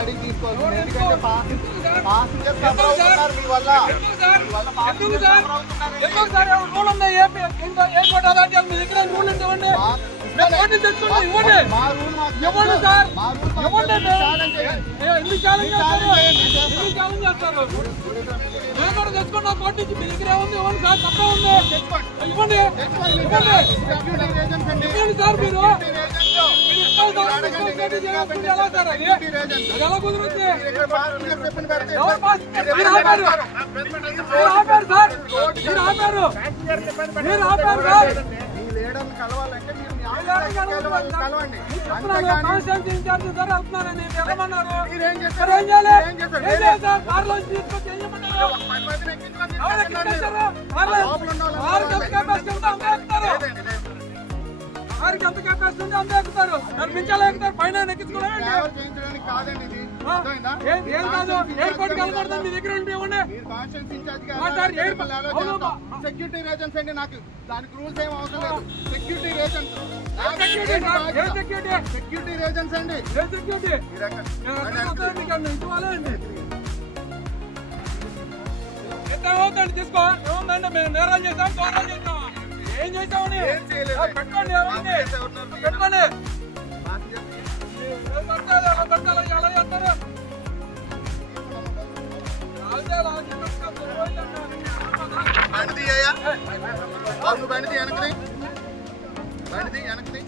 అడిగి తీసుకోవాలి. ఎందుకంటే పాసింజర్స్ సఫర్ అవుతున్నారు మీ వల్ల. రూల్ ఉన్నాయి ఎయిర్పోర్ట్ అథారిటీ మీ దగ్గర రూల్ ఇవ్వండి. ఇవ్వండి సార్, ఇవ్వండి. ఎందుకు ఛాలెంజ్ చేస్తారు? మేము కూడా తెచ్చుకున్నాం కోర్టు నుంచి. మీ దగ్గర ఉంది, ఇవ్వండి సార్. తప్ప ఉంది, ఇవ్వండి ఇవ్వండి సార్. మీరు ఎలా సార్ అది ఎలా కుదురుతుంది? మీరు ఆపారు సార్, మీరు ఆపారు సార్. కలవాలంటే కాన్స్టిట్యూన్సీ ఇన్ఛార్జ్ సార్ వెళ్తున్నారని వెళ్ళమన్నారు. ఏం చేయాలి సార్? కార్లో తీసుకొచ్చి ఏం చేయమన్నారు? వారికి ఎంత కెపాసిటీ ఉంది అంత ఎక్కుతారు. దాన్ని మించాలి ఎక్కుతారు. పైన ఎక్కించుకోవడం ఏం కాదు. ఎయిర్పోర్ట్కి వెళ్ళకూడదు. మీ దగ్గర ఉంటే ఇవ్వండి. సెక్యూరిటీ రీజన్స్ అండి. నాకు దానికి రూల్స్ ఏం అవసరం లేదు. సెక్యూరిటీ రీజన్స్ సెక్యూరిటీ రీజన్స్ అండి. ఎంత అవుతాండి తీసుకో. ఏముందండి మేము నేరాలు చేసాం, దోరాలు చేసాం. ఏం చేసామని పెట్టుకోండి. పెట్టుకోండి. ఎలా చేస్తారు? బండిది వెనక్కి